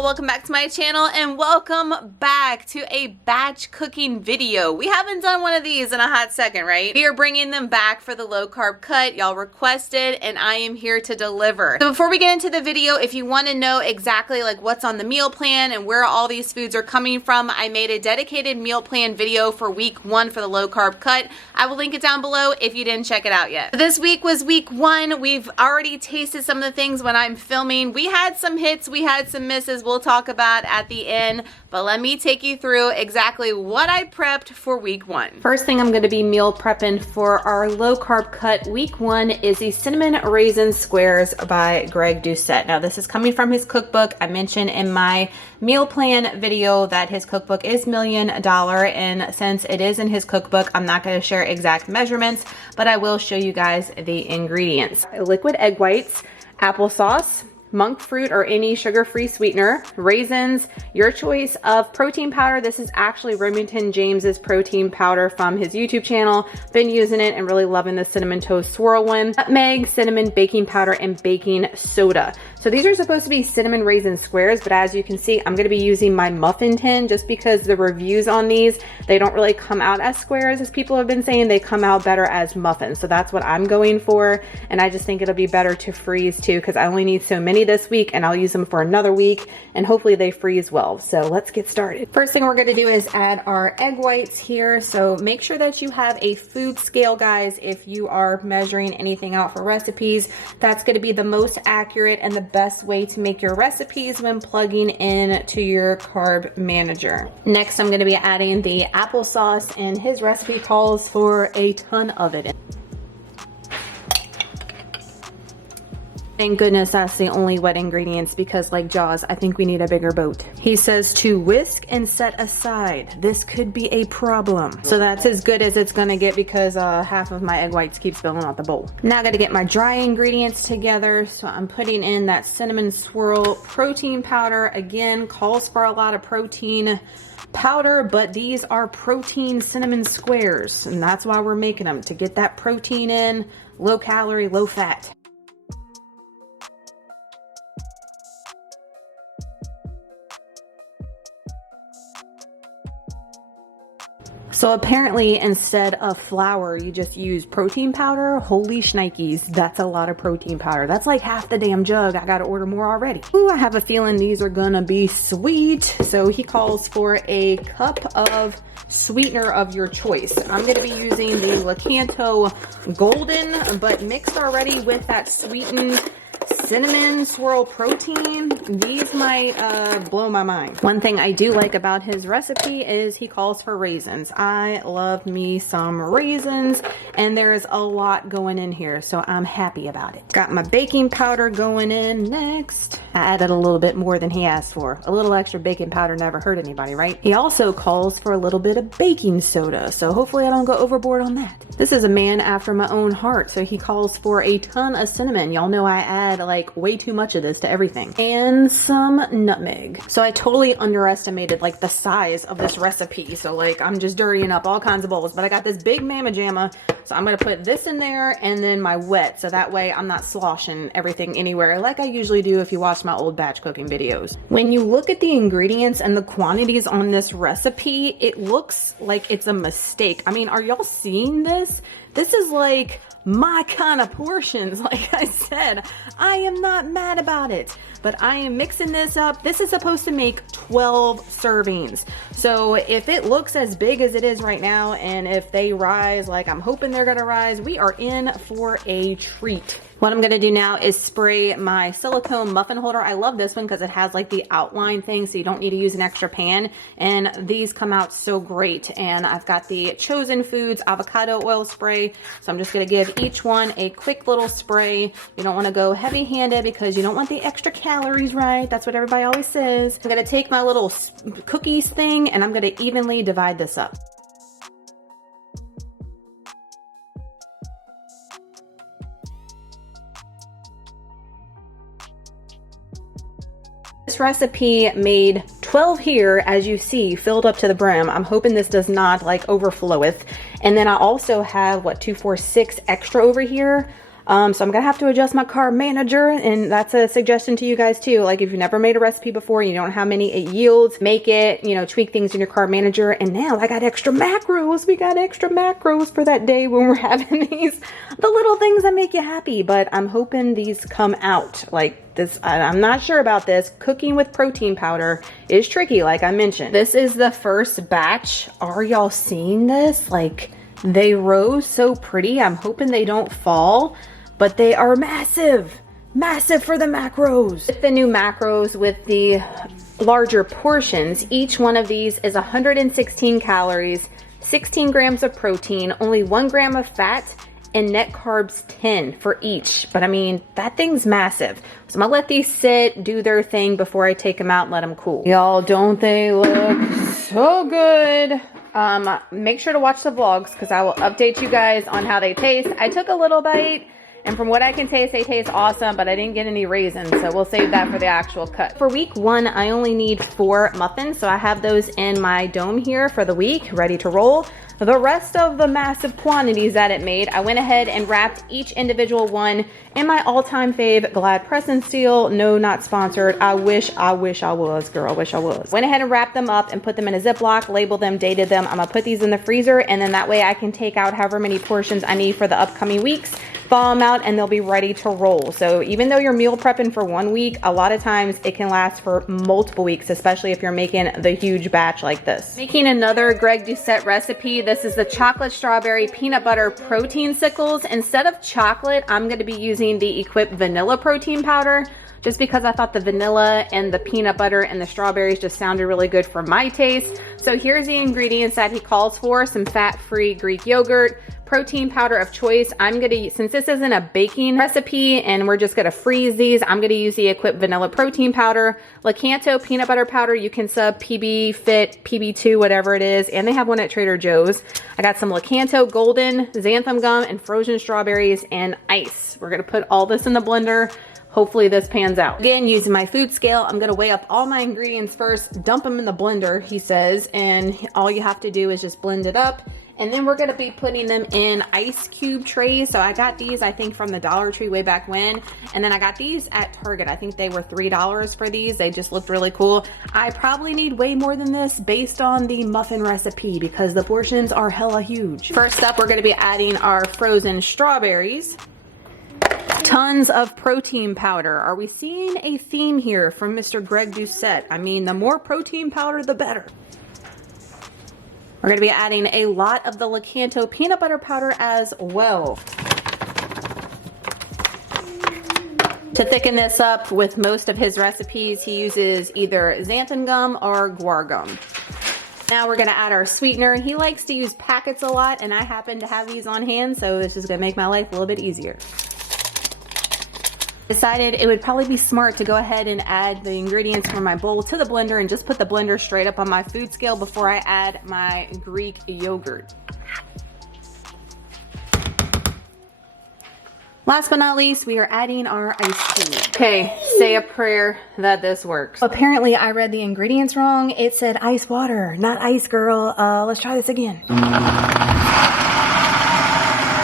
y'all, welcome back to my channel and welcome back to a batch cooking video. We haven't done one of these in a hot second, right? We are bringing them back for the low carb cut. Y'all requested and I am here to deliver. So before we get into the video, if you want to know exactly like what's on the meal plan and where all these foods are coming from, I made a dedicated meal plan video for week 1 for the low carb cut. I will link it down below if you didn't check it out yet. This week was week 1. We've already tasted some of the things when I'm filming. We had some hits, we had some misses we'll talk about at the end, but let me take you through exactly what I prepped for week 1. First thing I'm going to be meal prepping for our low carb cut week 1 is the cinnamon raisin squares by Greg Doucette. Now this is coming from his cookbook. I mentioned in my meal plan video that his cookbook is $1 million, and since it is in his cookbook, I'm not going to share exact measurements, but I will show you guys the ingredients. Liquid egg whites, applesauce, monk fruit or any sugar-free sweetener, raisins, your choice of protein powder. This is actually Remington James's protein powder from his YouTube channel. Been using it and really loving the cinnamon toast swirl one. Nutmeg, cinnamon, baking powder, and baking soda. So these are supposed to be cinnamon raisin squares, but as you can see, I'm going to be using my muffin tin just because the reviews on these, they don't really come out as squares as people have been saying. They come out better as muffins. So that's what I'm going for. And I just think it'll be better to freeze too, because I only need so many this week and I'll use them for another week and hopefully they freeze well. So let's get started. First thing we're going to do is add our egg whites here. So make sure that you have a food scale, guys. If you are measuring anything out for recipes, that's going to be the most accurate and the best way to make your recipes when plugging in to your carb manager. Next, I'm going to be adding the applesauce, and his recipe calls for a ton of it. Thank goodness that's the only wet ingredients, because like Jaws, I think we need a bigger boat. He says to whisk and set aside. This could be a problem. So that's as good as it's gonna get, because half of my egg whites keep spilling out the bowl. Now I gotta get my dry ingredients together. So I'm putting in that cinnamon swirl protein powder. Again, calls for a lot of protein powder, but these are protein cinnamon squares, and that's why we're making them, to get that protein in, low calorie, low fat. So apparently instead of flour, you just use protein powder. Holy shnikes, that's a lot of protein powder. That's like half the damn jug. I gotta order more already. Ooh, I have a feeling these are gonna be sweet. So he calls for a cup of sweetener of your choice. I'm gonna be using the LAKANTO Golden, but mixed already with that sweetened cinnamon swirl protein. These might blow my mind. One thing I do like about his recipe is he calls for raisins. I love me some raisins, and there's a lot going in here, so I'm happy about it. Got my baking powder going in next. I added a little bit more than he asked for. A little extra baking powder never hurt anybody, right? He also calls for a little bit of baking soda, so hopefully I don't go overboard on that. This is a man after my own heart, so he calls for a ton of cinnamon. Y'all know I add like way too much of this to everything. And some nutmeg. So I totally underestimated like the size of this recipe. So like I'm just dirtying up all kinds of bowls, but I got this big mamma jamma. So I'm going to put this in there and then my wet. So that way I'm not sloshing everything anywhere like I usually do if you watch my old batch cooking videos. When you look at the ingredients and the quantities on this recipe, it looks like it's a mistake. I mean, are y'all seeing this? This is like my kind of portions. Like I said, I am not mad about it, but I am mixing this up. This is supposed to make 12 servings. So if it looks as big as it is right now, and if they rise like I'm hoping they're gonna rise, we are in for a treat. What I'm gonna do now is spray my silicone muffin holder. I love this one because it has like the outline thing, so you don't need to use an extra pan. And these come out so great. And I've got the Chosen Foods avocado oil spray. So I'm just gonna give each one a quick little spray. You don't wanna go heavy handed because you don't want the extra calories, right? That's what everybody always says. I'm gonna take my little cookies thing and I'm gonna evenly divide this up. This recipe made 12 here, as you see, filled up to the brim. I'm hoping this does not like overfloweth. And then I also have what, 2, 4, 6 extra over here. So I'm gonna have to adjust my carb manager, and that's a suggestion to you guys too. Like if you've never made a recipe before, you don't know how many it yields, make it, you know, tweak things in your carb manager. And now I got extra macros. We got extra macros for that day when we're having these, the little things that make you happy. But I'm hoping these come out like this. I'm not sure about this. Cooking with protein powder is tricky, like I mentioned. This is the first batch. Are y'all seeing this? Like, they rose so pretty. I'm hoping they don't fall, but they are massive, massive for the macros. With the new macros, with the larger portions, each one of these is 116 calories, 16 grams of protein, only 1 gram of fat, and net carbs 10 for each. But I mean, that thing's massive. So I'm gonna let these sit, do their thing before I take them out and let them cool. Y'all, don't they look so good? Make sure to watch the vlogs because I will update you guys on how they taste. I took a little bite, and from what I can taste, they taste awesome, but I didn't get any raisins, so we'll save that for the actual cut. For week 1, I only need 4 muffins, so I have those in my dome here for the week, ready to roll. The rest of the massive quantities that it made, I went ahead and wrapped each individual one in my all-time fave Glad Press and Seal. No, not sponsored. I wish I was, girl. I wish I was. Went ahead and wrapped them up and put them in a Ziploc, labeled them, dated them. I'm gonna put these in the freezer, and then that way I can take out however many portions I need for the upcoming weeks, thaw them out, and they'll be ready to roll. So even though you're meal prepping for 1 week, a lot of times it can last for multiple weeks, especially if you're making the huge batch like this. Making another Greg Doucette recipe. This is the chocolate strawberry peanut butter protein sickles. Instead of chocolate, I'm going to be using the Equip vanilla protein powder, just because I thought the vanilla and the peanut butter and the strawberries just sounded really good for my taste. So here's the ingredients that he calls for: some fat-free Greek yogurt, protein powder of choice. I'm gonna, since this isn't a baking recipe and we're just gonna freeze these, I'm gonna use the Equip vanilla protein powder, LAKANTO peanut butter powder. You can sub PB Fit, PB2, whatever it is, and they have one at Trader Joe's. I got some LAKANTO golden, xanthan gum, and frozen strawberries and ice. We're gonna put all this in the blender. Hopefully this pans out. Again, using my food scale, I'm gonna weigh up all my ingredients first, dump them in the blender, he says, and all you have to do is just blend it up. And then we're gonna be putting them in ice cube trays. So I got these, I think, from the Dollar Tree way back when. And then I got these at Target. I think they were $3 for these. They just looked really cool. I probably need way more than this based on the muffin recipe because the portions are hella huge. First up, we're gonna be adding our frozen strawberries. Tons of protein powder. Are we seeing a theme here from Mr. Greg Doucette? I mean, the more protein powder, the better. We're going to be adding a lot of the LAKANTO peanut butter powder as well. To thicken this up, with most of his recipes, he uses either xanthan gum or guar gum. Now we're gonna add our sweetener. He likes to use packets a lot, and I happen to have these on hand, so this is gonna make my life a little bit easier. Decided it would probably be smart to go ahead and add the ingredients from my bowl to the blender and just put the blender straight up on my food scale before I add my Greek yogurt. Last but not least, we are adding our ice cube. Okay, say a prayer that this works. Apparently I read the ingredients wrong. It said ice water, not ice, girl. Let's try this again.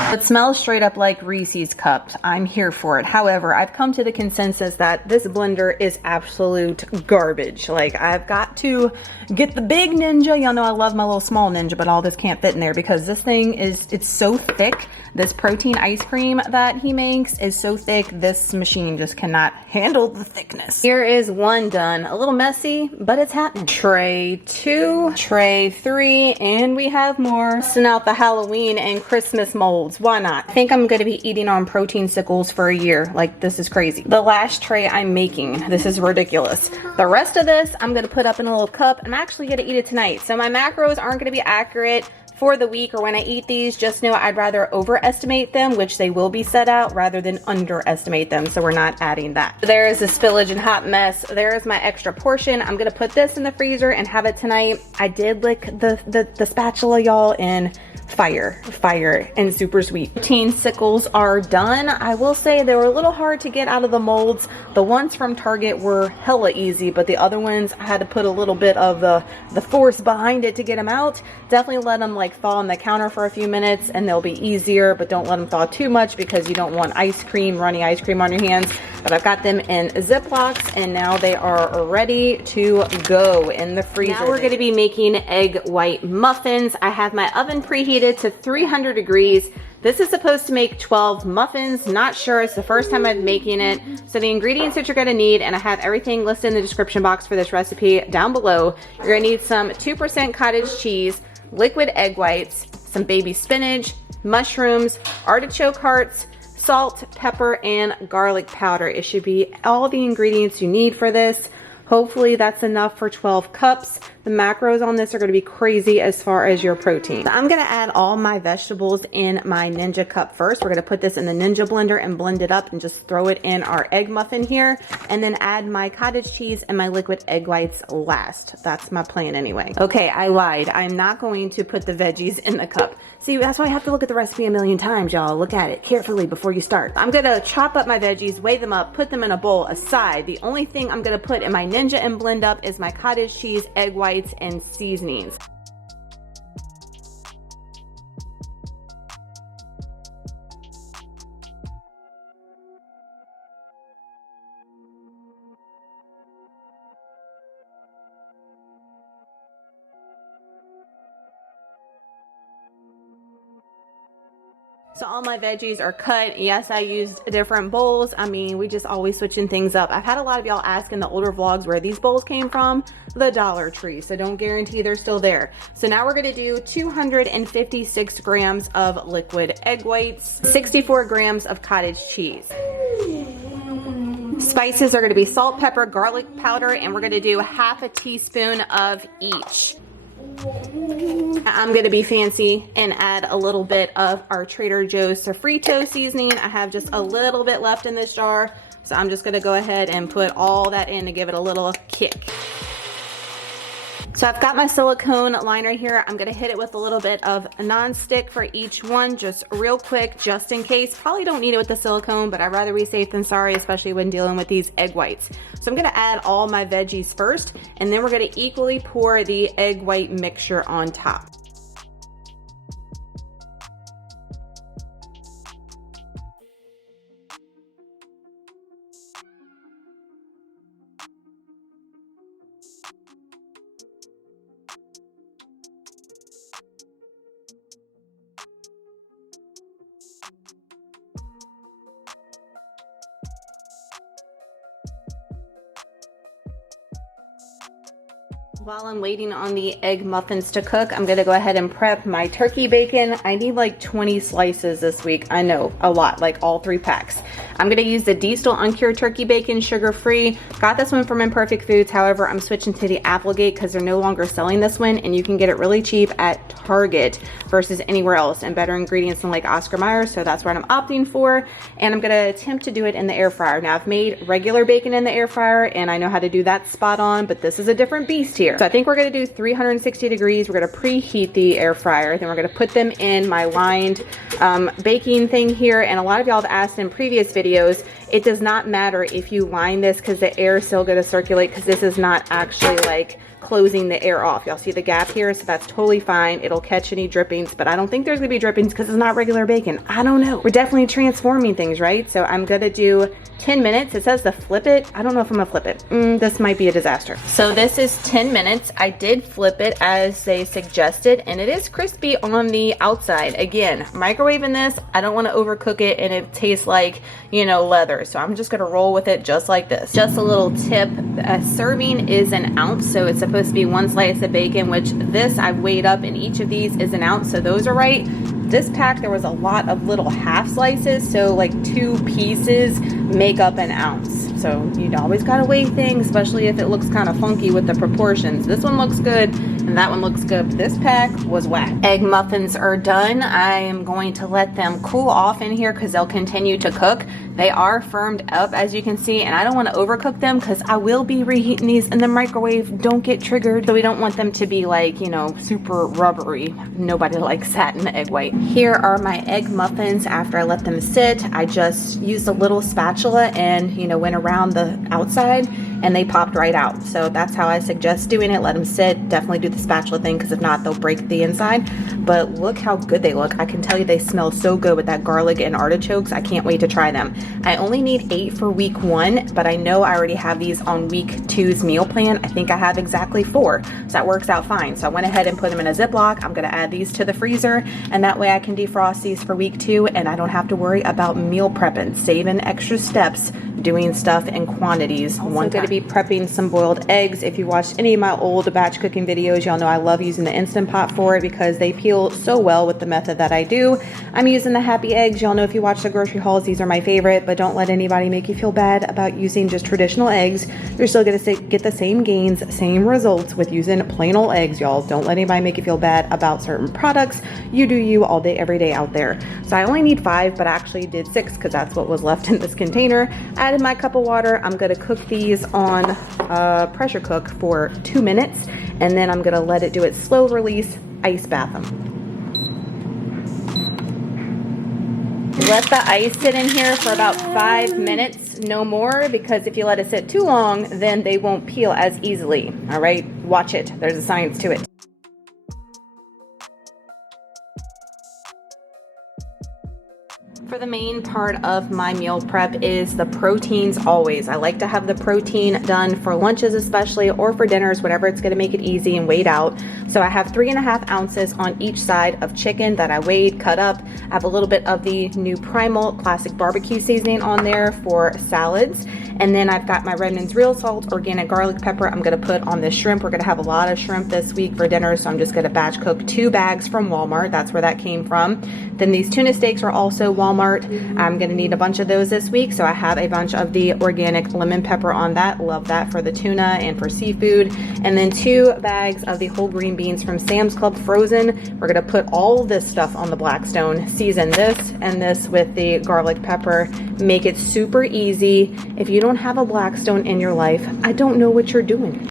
It smells straight up like Reese's cups. I'm here for it. However, I've come to the consensus that this blender is absolute garbage. Like, I've got to get the big Ninja. Y'all know I love my little small Ninja, but all this can't fit in there because this thing is, it's so thick. This protein ice cream that he makes is so thick, this machine just cannot handle the thickness. Here is one done. A little messy, but it's happening. Tray 2, tray 3, and we have more. Busting out the Halloween and Christmas molds. Why not? I think I'm going to be eating on protein sickles for a year. Like, this is crazy. The last tray I'm making, this is ridiculous. The rest of this, I'm going to put up in a little cup. I'm actually going to eat it tonight. So my macros aren't going to be accurate for the week or when I eat these. Just know I'd rather overestimate them, which they will be set out, rather than underestimate them. So we're not adding that. There is the spillage and hot mess. There is my extra portion. I'm going to put this in the freezer and have it tonight. I did lick the spatula, y'all, and fire and super sweet. 15 sickles are done. I will say they were a little hard to get out of the molds. The ones from Target were hella easy, but the other ones I had to put a little bit of the force behind it to get them out. Definitely let them like thaw on the counter for a few minutes and they'll be easier, but don't let them thaw too much because you don't want runny ice cream on your hands. But I've got them in Ziplocs and now they are ready to go in the freezer. Now we're going to be making egg white muffins. I have my oven preheated to 300 degrees. This is supposed to make 12 muffins. Not sure, it's the first time I'm making it. So the ingredients that you're gonna need, and I have everything listed in the description box for this recipe down below. You're gonna need some 2% cottage cheese, liquid egg whites, some baby spinach, mushrooms, artichoke hearts, salt, pepper, and garlic powder. It should be all the ingredients you need for this. Hopefully that's enough for 12 cups. The macros on this are going to be crazy as far as your protein. So I'm going to add all my vegetables in my Ninja cup first. We're going to put this in the Ninja blender and blend it up and just throw it in our egg muffin here. And then add my cottage cheese and my liquid egg whites last. That's my plan anyway. Okay, I lied. I'm not going to put the veggies in the cup. See, that's why I have to look at the recipe a million times, y'all. Look at it carefully before you start. I'm going to chop up my veggies, weigh them up, put them in a bowl aside. The only thing I'm going to put in my Ninja and blend up is my cottage cheese, egg whites, and seasonings. So all my veggies are cut. Yes, I used different bowls. I mean, we just always switching things up. I've had a lot of y'all ask in the older vlogs where these bowls came from, the Dollar Tree. So don't guarantee they're still there. So now we're gonna do 256 grams of liquid egg whites, 64 grams of cottage cheese. Spices are gonna be salt, pepper, garlic powder, and we're gonna do half a teaspoon of each. I'm gonna be fancy and add a little bit of our Trader Joe's sofrito seasoning. I have just a little bit left in this jar, so I'm just gonna go ahead and put all that in to give it a little kick. So I've got my silicone liner here. I'm gonna hit it with a little bit of non-stick for each one, just real quick, just in case. Probably don't need it with the silicone, but I'd rather be safe than sorry, especially when dealing with these egg whites. So I'm gonna add all my veggies first, and then we're gonna equally pour the egg white mixture on top. While I'm waiting on the egg muffins to cook, I'm gonna go ahead and prep my turkey bacon. I need like 20 slices this week. I know, a lot, like all 3 packs. I'm gonna use the Diesel uncured turkey bacon, sugar-free. Got this one from Imperfect Foods. However, I'm switching to the Applegate because they're no longer selling this one, and you can get it really cheap at Target versus anywhere else, and better ingredients than like Oscar Mayer, so that's what I'm opting for. And I'm gonna attempt to do it in the air fryer. Now, I've made regular bacon in the air fryer, and I know how to do that spot on, but this is a different beast here. So I think we're gonna do 360 degrees. We're gonna preheat the air fryer. Then we're gonna put them in my lined baking thing here. And a lot of y'all have asked in previous videos, it does not matter if you line this because the air is still gonna circulate, because this is not actually like closing the air off. Y'all see the gap here? So that's totally fine. It'll catch any drippings, but I don't think there's gonna be drippings because it's not regular bacon. I don't know. We're definitely transforming things, right? So I'm gonna do 10 minutes. It says to flip it. I don't know if I'm gonna flip it. This might be a disaster. So this is 10 minutes. I did flip it as they suggested, and it is crispy on the outside. Again, microwaving this, I don't wanna overcook it and it tastes like, you know, leather. So I'm just gonna roll with it just like this. Just a little tip, a serving is an ounce, so it's supposed to be 1 slice of bacon, which this I've weighed up, and each of these is an ounce, so those are right. This pack, there was a lot of little half slices, so like 2 pieces make up an ounce. So you always gotta weigh things, especially if it looks kind of funky with the proportions. This one looks good. And that one looks good. This pack was whack. Egg muffins are done. I am going to let them cool off in here because they'll continue to cook. They are firmed up, as you can see, and I don't want to overcook them because I will be reheating these in the microwave. Don't get triggered. So we don't want them to be like, you know, super rubbery. Nobody likes that in the egg white. Here are my egg muffins after I let them sit. I just used a little spatula and, you know, went around the outside and they popped right out. So that's how I suggest doing it. Let them sit. Definitely do the spatula thing because if not, they'll break the inside. But look how good they look. I can tell you they smell so good with that garlic and artichokes. I can't wait to try them. I only need 8 for week 1, but I know I already have these on week 2's meal plan. I think I have exactly 4, so that works out fine. So I went ahead and put them in a Ziploc. I'm gonna add these to the freezer, and that way I can defrost these for week 2, and I don't have to worry about meal prepping, saving extra steps, doing stuff in quantities. I'm going to be prepping some boiled eggs. If you watched any of my old batch cooking videos, y'all know I love using the Instant Pot for it because they peel so well with the method that I do. I'm using the Happy Eggs. Y'all know if you watch the grocery hauls, these are my favorite, but don't let anybody make you feel bad about using just traditional eggs. You're still going to get the same gains, same results with using plain old eggs, y'all. Don't let anybody make you feel bad about certain products. You do you all day, every day out there. So I only need 5, but I actually did 6 because that's what was left in this container. Added my cup of water. I'm going to cook these on pressure cook for 2 minutes, and then I'm going to let it do its slow release, ice bath them. Let the ice sit in here for about 5 minutes, no more, because if you let it sit too long, then they won't peel as easily. All right, watch it. There's a science to it. For the main part of my meal prep is the proteins always. I like to have the protein done for lunches especially, or for dinners, whatever it's gonna make it easy and weighed out. So I have 3.5 ounces on each side of chicken that I weighed, cut up. I have a little bit of the new Primal Classic Barbecue seasoning on there for salads. And then I've got my Redmond's Real Salt, organic garlic pepper I'm gonna put on the shrimp. We're gonna have a lot of shrimp this week for dinner, so I'm just gonna batch cook 2 bags from Walmart. That's where that came from. Then these tuna steaks are also Walmart. I'm gonna need a bunch of those this week, so I have a bunch of the organic lemon pepper on that. Love that for the tuna and for seafood. And then 2 bags of the whole green beans from Sam's Club frozen. We're gonna put all this stuff on the Blackstone, season this and this with the garlic pepper, make it super easy. If you don't have a Blackstone in your life, I don't know what you're doing.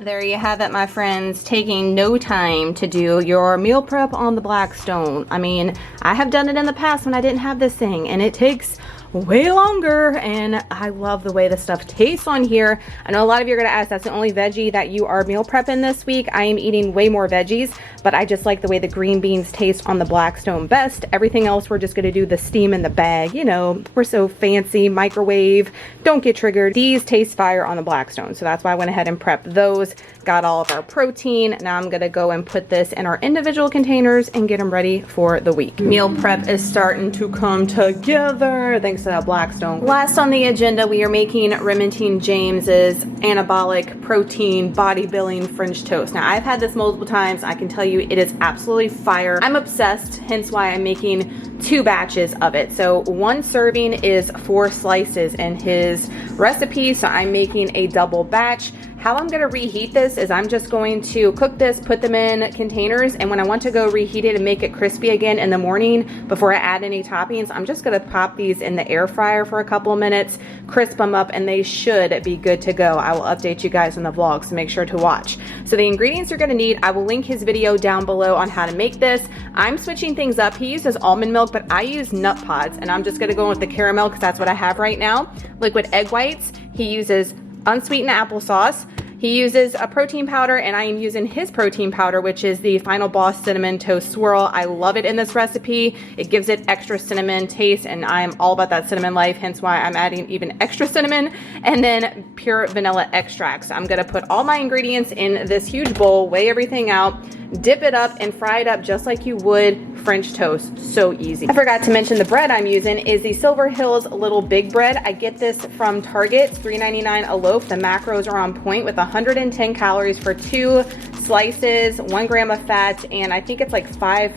There you have it, my friends. Taking no time to do your meal prep on the Blackstone. I mean, I have done it in the past when I didn't have this thing, and it takes way longer, and I love the way the stuff tastes on here. I know a lot of you are gonna ask, that's the only veggie that you are meal prepping this week. I am eating way more veggies, but I just like the way the green beans taste on the Blackstone best. Everything else we're just gonna do the steam in the bag. You know, we're so fancy, microwave, don't get triggered. These taste fire on the Blackstone, so that's why I went ahead and prepped those. Got all of our protein. Now I'm gonna go and put this in our individual containers and get them ready for the week. Meal prep is starting to come together thanks to that Blackstone. Last on the agenda, we are making Remington James's Anabolic Protein Bodybuilding French Toast. Now I've had this multiple times. I can tell you it is absolutely fire. I'm obsessed, hence why I'm making 2 batches of it. So 1 serving is 4 slices in his recipe, so I'm making a double batch. How I'm gonna reheat this is I'm just going to cook this, put them in containers, and when I want to go reheat it and make it crispy again in the morning before I add any toppings, I'm just gonna pop these in the air fryer for a couple of minutes, crisp them up, and they should be good to go. I will update you guys in the vlog, so make sure to watch. So the ingredients you're gonna need, I will link his video down below on how to make this. I'm switching things up. He uses almond milk, but I use nut pods, and I'm just gonna go with the caramel because that's what I have right now. Liquid egg whites. He uses unsweetened applesauce. He uses a protein powder, and I am using his protein powder, which is the Final Boss Cinnamon Toast Swirl. I love it in this recipe. It gives it extra cinnamon taste, and I am all about that cinnamon life, hence why I'm adding even extra cinnamon, and then pure vanilla extract. So I'm gonna put all my ingredients in this huge bowl, weigh everything out, dip it up, and fry it up just like you would French toast. So easy. I forgot to mention the bread I'm using is the Silver Hills Little Big Bread. I get this from Target, $3.99 a loaf. The macros are on point with 110 calories for 2 slices, 1 gram of fat, and I think it's like 7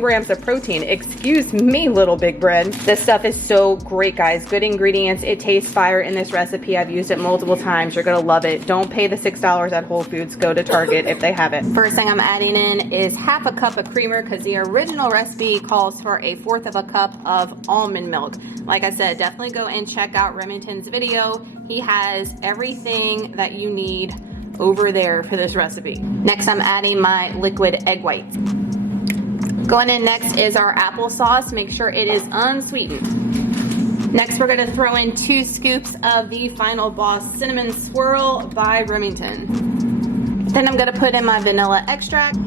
grams of protein. Excuse me, Little Big Bread. This stuff is so great, guys. Good ingredients. It tastes fire in this recipe. I've used it multiple times. You're gonna love it. Don't pay the $6 at Whole Foods. Go to Target if they have it. First thing I'm adding in is half a cup of creamer because the original recipe calls for 1/4 of a cup of almond milk. Like I said, definitely go and check out Remington's video. He has everything that you need over there for this recipe. Next, I'm adding my liquid egg whites. Going in next is our applesauce. Make sure it is unsweetened. Next, we're gonna throw in 2 scoops of the Final Boss Cinnamon Swirl by Remington. Then I'm gonna put in my vanilla extract.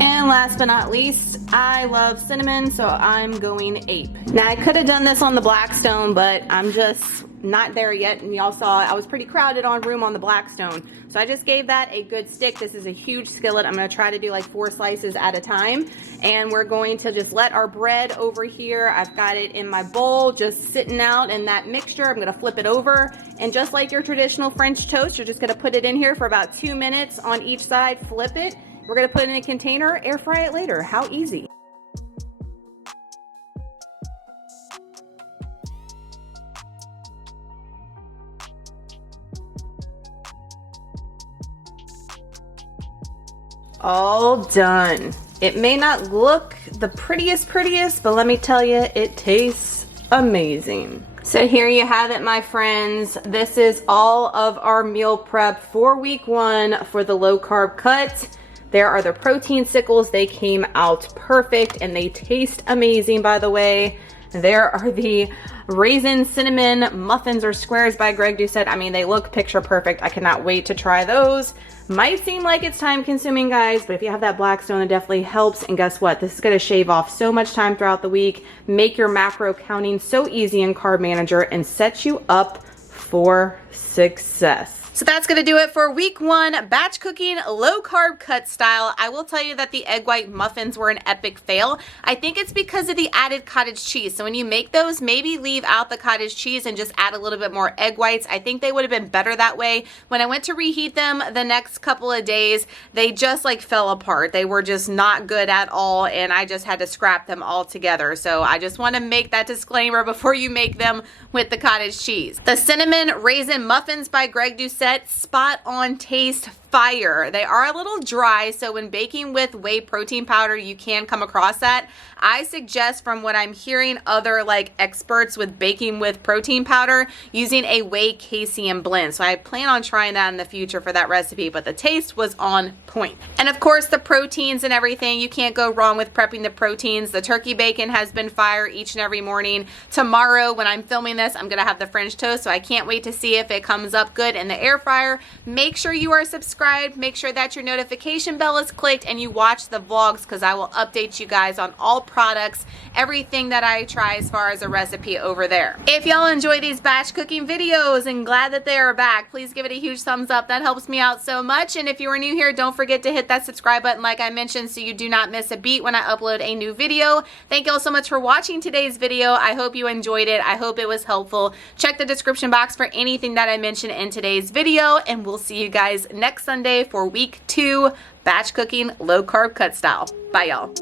And last but not least, I love cinnamon, so I'm going ape. Now, I could have done this on the Blackstone, but I'm just not there yet, and y'all saw I was pretty crowded on room on the Blackstone, so I just gave that a good stick. This is a huge skillet. I'm going to try to do like 4 slices at a time, and we're going to just let our bread over here. I've got it in my bowl just sitting out in that mixture. I'm going to flip it over, and just like your traditional French toast, you're just going to put it in here for about 2 minutes on each side, flip it. We're going to put it in a container, air fry it later. How easy. All done. It may not look the prettiest, but let me tell you, it tastes amazing. So here you have it, my friends. This is all of our meal prep for week 1 for the low carb cut. There are the protein sickles. They came out perfect and they taste amazing, by the way. There are the raisin cinnamon muffins or squares by Greg Doucette. I mean, they look picture perfect. I cannot wait to try those. Might seem like it's time consuming, guys, but if you have that Blackstone, it definitely helps. And guess what? This is going to shave off so much time throughout the week, make your macro counting so easy in Carb Manager, and set you up for success. So that's gonna do it for week 1, batch cooking, low carb cut style. I will tell you that the egg white muffins were an epic fail. I think it's because of the added cottage cheese. So when you make those, maybe leave out the cottage cheese and just add a little bit more egg whites. I think they would have been better that way. When I went to reheat them the next couple of days, they just like fell apart. They were just not good at all, and I just had to scrap them all together. So I just want to make that disclaimer before you make them with the cottage cheese. The cinnamon raisin muffins by Greg Doucette, spot on taste, fire. They are a little dry, so when baking with whey protein powder, you can come across that. I suggest, from what I'm hearing other like experts with baking with protein powder, using a whey casein blend. So I plan on trying that in the future for that recipe, but the taste was on point. And of course, the proteins and everything, you can't go wrong with prepping the proteins. The turkey bacon has been fire each and every morning. Tomorrow, when I'm filming this, I'm gonna have the French toast, so I can't wait to see if it comes up good in the air fryer. Make sure you are subscribed. Make sure that your notification bell is clicked and you watch the vlogs, because I will update you guys on all products, everything that I try as far as a recipe over there. If y'all enjoy these batch cooking videos and glad that they are back, please give it a huge thumbs up. That helps me out so much. And if you are new here, don't forget to hit that subscribe button like I mentioned, so you do not miss a beat when I upload a new video. Thank you all so much for watching today's video. I hope you enjoyed it. I hope it was helpful. Check the description box for anything that I mentioned in today's video, and we'll see you guys next Sunday for week 2, batch cooking, low carb cut style. Bye, y'all.